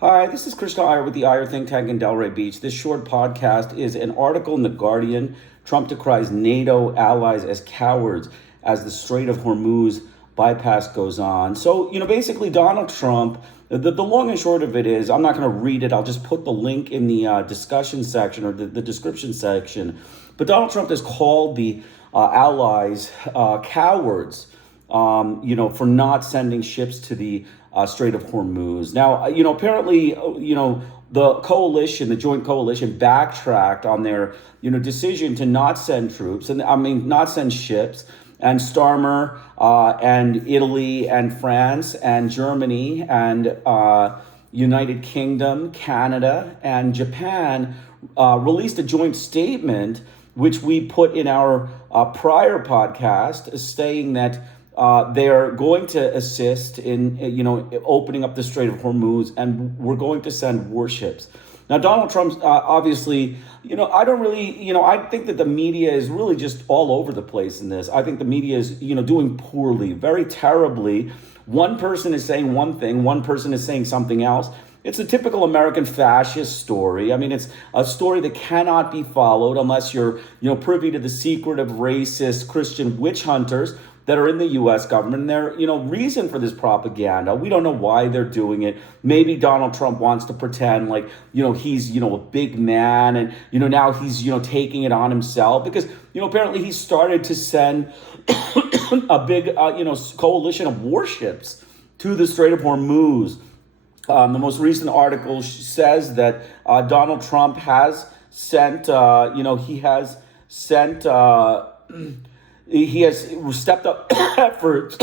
Hi, this is Krishna Iyer with the Iyer Think Tank in Delray Beach. This short podcast is an article in The Guardian. Trump decries NATO allies as cowards as the Strait of Hormuz bypass goes on. So, basically Donald Trump, the long and short of it is, I'm not going to read it. I'll just put the link in the discussion section or the description section. But Donald Trump has called the allies cowards, for not sending ships to the Strait of Hormuz. Now, apparently, the coalition, the joint coalition, backtracked on their, decision to not send troops, and not send ships. And Starmer and Italy and France and Germany and United Kingdom, Canada, and Japan released a joint statement, which we put in our prior podcast, saying that they are going to assist in, opening up the Strait of Hormuz, and we're going to send warships. Now, Donald Trump, obviously, I don't really, I think that the media is really just all over the place in this. I think the media is, doing poorly, very terribly. One person is saying one thing, one person is saying something else. It's a typical American fascist story. It's a story that cannot be followed unless you're, privy to the secretive, racist Christian witch hunters that are in the U.S. government. And their, reason for this propaganda, we don't know why they're doing it. Maybe Donald Trump wants to pretend like, he's, a big man, and, now he's, taking it on himself because, apparently he started to send a big, coalition of warships to the Strait of Hormuz. The most recent article says that Donald Trump has sent, he has sent, he has stepped up efforts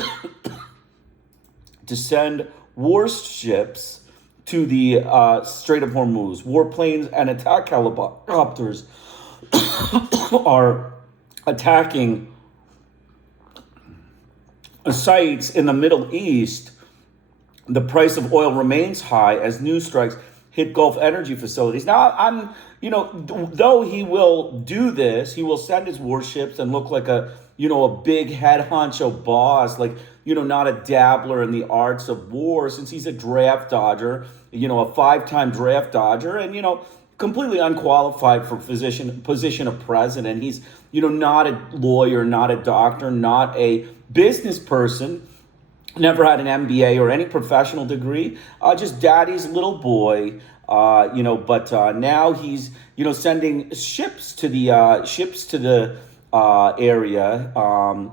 to send warships to the Strait of Hormuz. Warplanes and attack helicopters are attacking sites in the Middle East. The price of oil remains high as news strikes hit Gulf energy facilities. Now, though he will do this, he will send his warships and look like a big head honcho boss, like, not a dabbler in the arts of war, since he's a draft dodger, a 5-time draft dodger, and, completely unqualified for position of president. He's, not a lawyer, not a doctor, not a business person, never had an MBA or any professional degree, just daddy's little boy, but now he's, sending ships to the area. I'm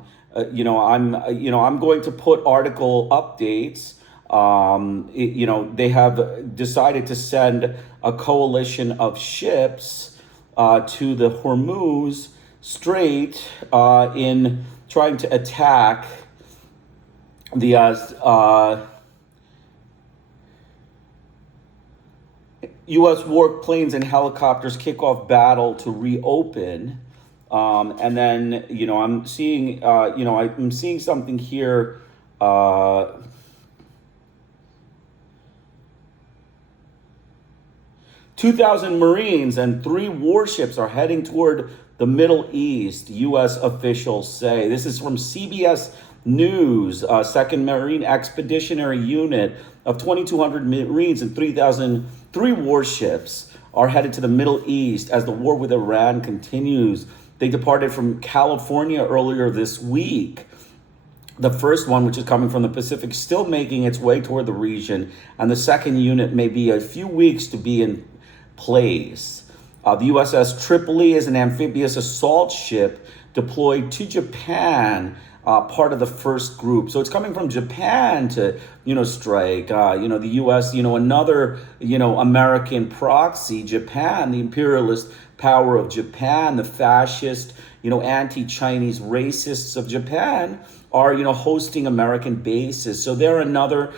going to put article updates. They have decided to send a coalition of ships to the Hormuz Strait in trying to attack the U.S. warplanes and helicopters kick off battle to reopen. And then, I'm seeing, I'm seeing something here. 2,000 Marines and 3 warships are heading toward the Middle East, U.S. officials say. This is from CBS News. 2nd Marine Expeditionary Unit of 2,200 Marines and 3 warships are headed to the Middle East as the war with Iran continues. They departed from California earlier this week. The first one, which is coming from the Pacific, still making its way toward the region, and the second unit may be a few weeks to be in place. The USS Tripoli is an amphibious assault ship deployed to Japan, part of the first group. So it's coming from Japan to, strike, the U.S., another, American proxy, Japan, the imperialist power of Japan, the fascist, anti-Chinese racists of Japan are, hosting American bases. So they're another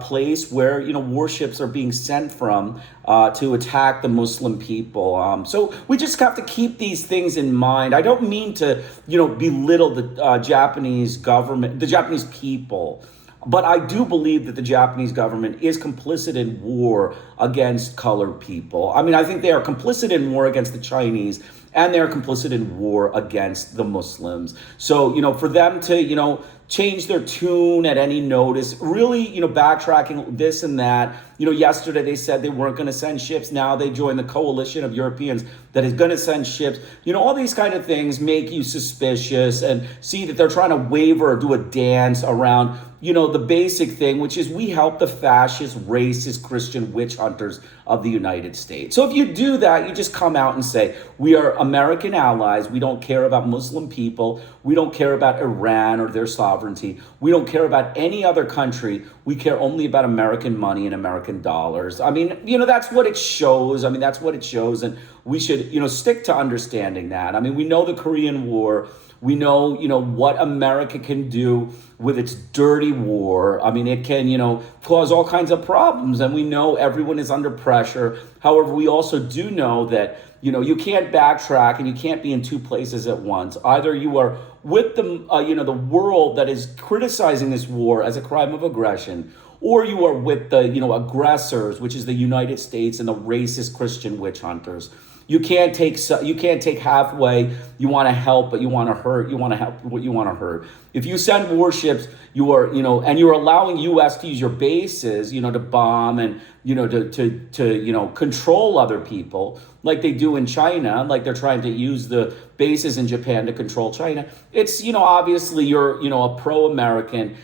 place where, warships are being sent from to attack the Muslim people. So we just have to keep these things in mind. I don't mean to, belittle the Japanese government, the Japanese people. But I do believe that the Japanese government is complicit in war against colored people. I think they are complicit in war against the Chinese, and they're complicit in war against the Muslims. So, for them to, change their tune at any notice, really, backtracking this and that. Yesterday they said they weren't going to send ships. Now they joined the coalition of Europeans that is going to send ships. All these kind of things make you suspicious and see that they're trying to waver or do a dance around, the basic thing, which is we help the fascist, racist, Christian witch hunters of the United States. So if you do that, you just come out and say, we are American allies. We don't care about Muslim people. We don't care about Iran or their sovereignty. We don't care about any other country. We care only about American money and American dollars. That's what it shows. That's what it shows. And we should, stick to understanding that. We know the Korean War. We know, what America can do with its dirty war. It can, cause all kinds of problems. And we know everyone is under pressure. However, we also do know that, you can't backtrack and you can't be in two places at once. Either you are with the, the world that is criticizing this war as a crime of aggression, or you are with the, aggressors, which is the United States and the racist Christian witch hunters. You can't take halfway. You want to help, but you want to hurt. You want to help, but you want to hurt. If you send warships, you are, and you're allowing U.S. to use your bases, to bomb and, to control other people like they do in China, like they're trying to use the bases in Japan to control China. It's, obviously you're, a pro-American,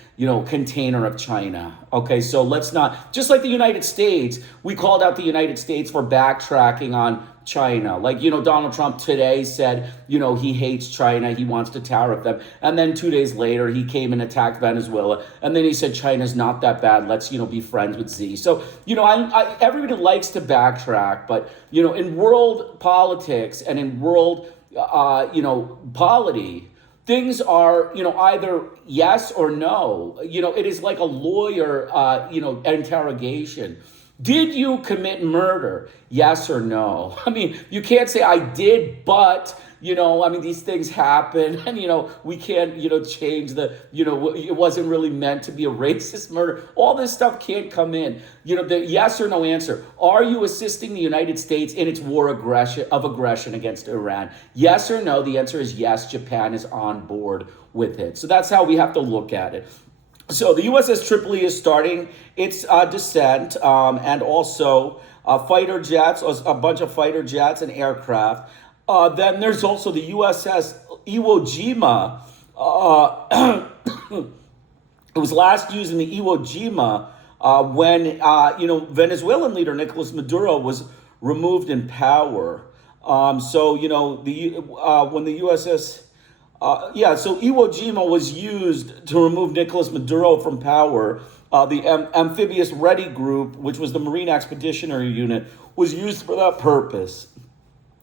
container of China. Okay, so let's not, just like the United States, we called out the United States for backtracking on China. Like, Donald Trump today said, he hates China. He wants to tariff them. And then 2 days later, he came and attacked Venezuela. And then he said, China's not that bad. Let's, be friends with Xi. So, everybody likes to backtrack. But, in world politics and in world, polity, things are, either yes or no. It is like a lawyer, interrogation. Did you commit murder? Yes or no? You can't say I did, but, these things happen and, we can't, change the, it wasn't really meant to be a racist murder. All this stuff can't come in. The yes or no answer. Are you assisting the United States in its war of aggression against Iran? Yes or no? The answer is yes. Japan is on board with it. So that's how we have to look at it. So the USS Tripoli is starting its descent, and also fighter jets, a bunch of fighter jets and aircraft. Then there's also the USS Iwo Jima. It was last used in the Iwo Jima when Venezuelan leader Nicolas Maduro was removed in power. When the USS so Iwo Jima was used to remove Nicolas Maduro from power. The amphibious ready group, which was the Marine Expeditionary Unit, was used for that purpose.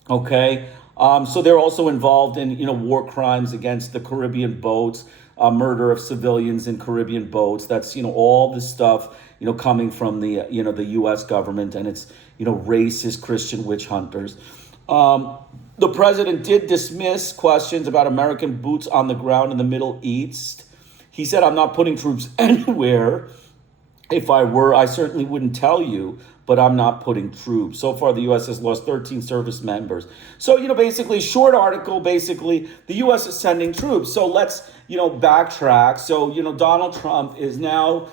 Okay, so they're also involved in war crimes against the Caribbean boats, murder of civilians in Caribbean boats. That's all this stuff coming from the the U.S. government and its racist Christian witch hunters. The president did dismiss questions about American boots on the ground in the Middle East. He said, I'm not putting troops anywhere. If I were, I certainly wouldn't tell you, but I'm not putting troops. So far, the U.S. has lost 13 service members. So, basically, short article, basically, the U.S. is sending troops. So let's, backtrack. So, Donald Trump is now,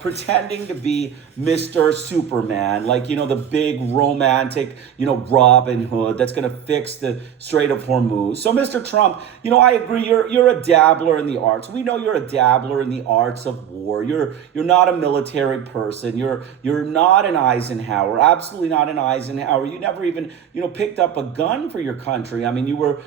pretending to be Mr. Superman, like, the big romantic, Robin Hood that's going to fix the Strait of Hormuz. So, Mr. Trump, I agree. You're a dabbler in the arts. We know you're a dabbler in the arts of war. You're not a military person. You're not an Eisenhower. Absolutely not an Eisenhower. You never even, picked up a gun for your country. You were,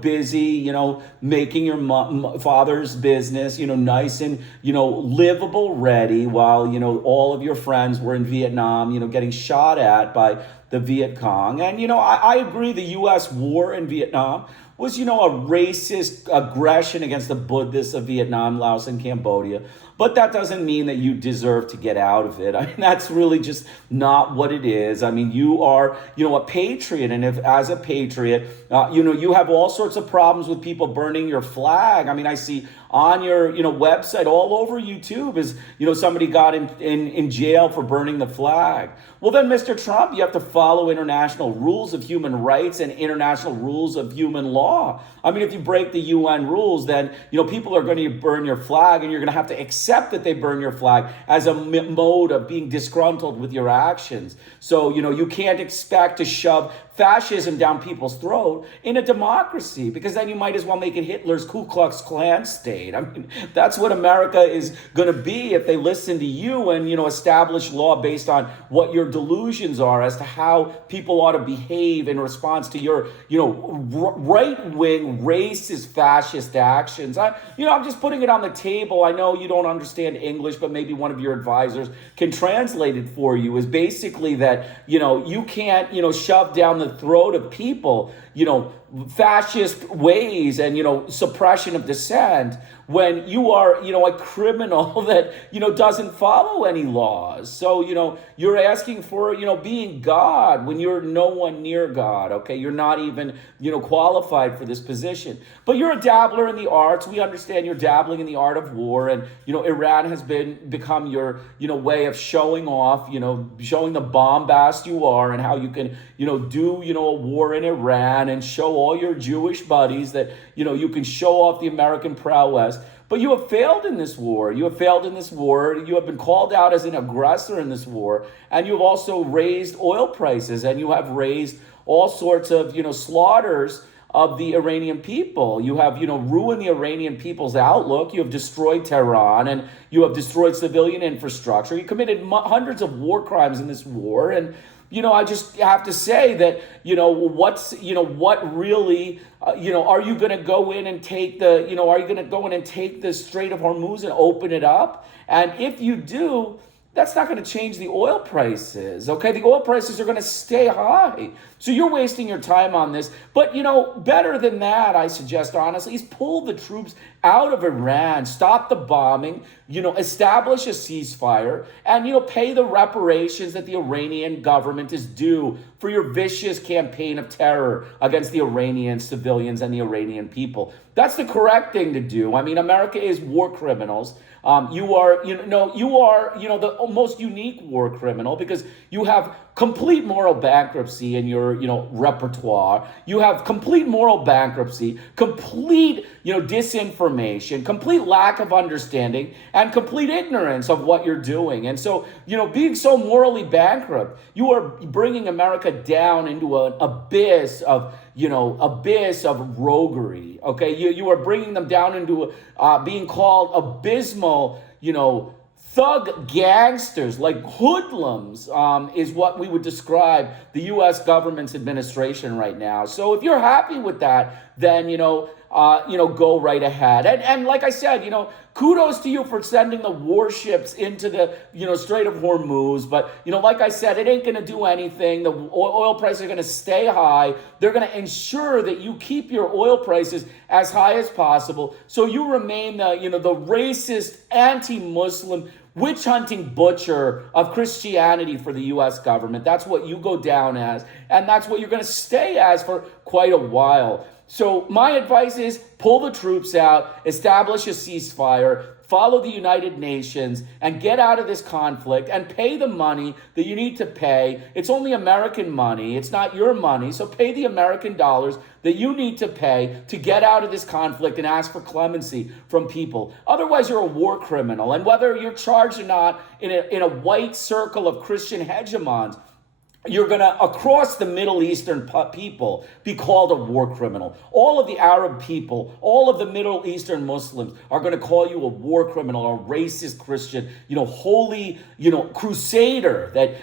busy, making your father's business, nice and, livable ready while, all of your friends were in Vietnam, getting shot at by the Viet Cong. And, I agree the U.S. war in Vietnam was, a racist aggression against the Buddhists of Vietnam, Laos, and Cambodia. But that doesn't mean that you deserve to get out of it. That's really just not what it is. You are, a patriot. And if as a patriot, you have all sorts of problems with people burning your flag. I see on your, website, all over YouTube, is, somebody got in jail for burning the flag. Well, then, Mr. Trump, you have to follow international rules of human rights and international rules of human law. I mean, if you break the UN rules, then, people are going to burn your flag, and you're going to have to accept that they burn your flag as a mode of being disgruntled with your actions. So, you can't expect to shove fascism down people's throat in a democracy, because then you might as well make it Hitler's Ku Klux Klan state. I mean, that's what America is going to be if they listen to you and, establish law based on what your delusions are as to how people ought to behave in response to your, right-wing, racist, fascist actions. I'm just putting it on the table. I know you don't understand English, but maybe one of your advisors can translate it for you. Is basically that, you can't, shove down the throat of people, fascist ways and, suppression of dissent when you are, a criminal that, doesn't follow any laws. So, you're asking for, being God when you're no one near God, okay? You're not even, qualified for this position. But you're a dabbler in the arts. We understand you're dabbling in the art of war, and, Iran has become your, way of showing off, showing the bombast you are and how you can, do, a war in Iran and show all your Jewish buddies that, you can show off the American prowess. But you have failed in this war. You have failed in this war. You have been called out as an aggressor in this war. And you have also raised oil prices, and you have raised all sorts of, slaughters of the Iranian people. You have, ruined the Iranian people's outlook. You have destroyed Tehran, and you have destroyed civilian infrastructure. You committed hundreds of war crimes in this war. And, I just have to say that, what really, are you going to go in and take the, are you going to go in and take the Strait of Hormuz and open it up? And if you do, that's not going to change the oil prices, okay? The oil prices are going to stay high. So you're wasting your time on this. But, better than that, I suggest, honestly, is pull the troops out of Iran, stop the bombing, establish a ceasefire, and, pay the reparations that the Iranian government is due for your vicious campaign of terror against the Iranian civilians and the Iranian people. That's the correct thing to do. I mean, America is war criminals. You are the most unique war criminal, because you have complete moral bankruptcy in your, repertoire. You have complete moral bankruptcy, complete, disinformation, complete lack of understanding, and complete ignorance of what you're doing. And so, being so morally bankrupt, you are bringing America down into an abyss of roguery. Okay, you are bringing them down into being called abysmal, thug gangsters, like hoodlums, is what we would describe the U.S. government's administration right now. So if you're happy with that, then, go right ahead. And like I said, kudos to you for sending the warships into the, Strait of Hormuz. But, like I said, it ain't going to do anything. The oil prices are going to stay high. They're going to ensure that you keep your oil prices as high as possible, so you remain the, the racist, anti-Muslim, witch-hunting butcher of Christianity for the U.S. government. That's what you go down as, and that's what you're going to stay as for quite a while. So my advice is pull the troops out, establish a ceasefire, follow the United Nations, and get out of this conflict and pay the money that you need to pay. It's only American money. It's not your money. So pay the American dollars that you need to pay to get out of this conflict and ask for clemency from people. Otherwise, you're a war criminal. And whether you're charged or not in a white circle of Christian hegemons, you're going to, across the Middle Eastern people, be called a war criminal. All of the Arab people, all of the Middle Eastern Muslims are going to call you a war criminal, a racist Christian, holy, crusader that,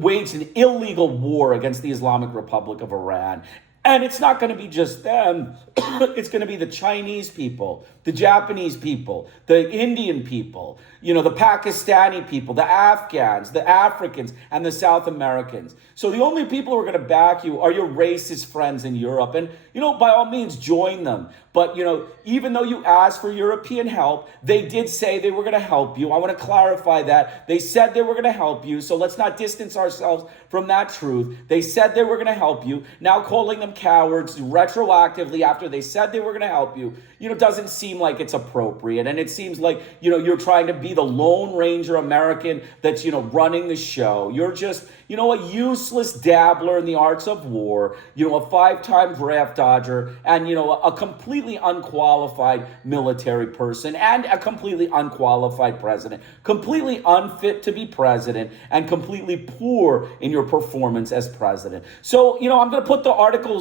waged an illegal war against the Islamic Republic of Iran. And it's not going to be just them. It's going to be the Chinese people, the Japanese people, the Indian people, the Pakistani people, the Afghans, the Africans, and the South Americans. So the only people who are going to back you are your racist friends in Europe. And, by all means, join them. But, even though you asked for European help, they did say they were going to help you. I want to clarify that. They said they were going to help you. So let's not distance ourselves from that truth. They said they were going to help you. Now calling them them cowards retroactively after they said they were going to help you, doesn't seem like it's appropriate. And it seems like, you're trying to be the Lone Ranger American that's, running the show. You're just, a useless dabbler in the arts of war, a 5-time draft dodger, and, a completely unqualified military person and a completely unqualified president, completely unfit to be president and completely poor in your performance as president. So, I'm going to put the article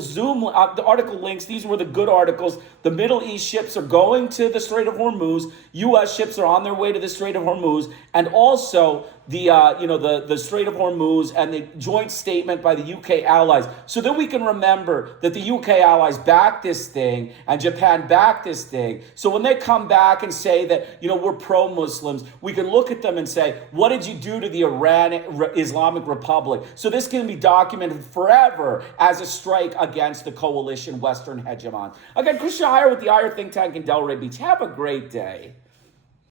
links. These were the good articles. The Middle East ships are going to the Strait of Hormuz. U.S. ships are on their way to the Strait of Hormuz, and also the Strait of Hormuz and the joint statement by the UK allies, so that we can remember that the UK allies backed this thing and Japan backed this thing. So when they come back and say that, we're pro-Muslims, we can look at them and say, what did you do to the Iran Islamic Republic? So this can be documented forever as a strike against the coalition Western hegemons. Again, Christian Iyer with the Iyer think tank in Delray Beach. Have a great day.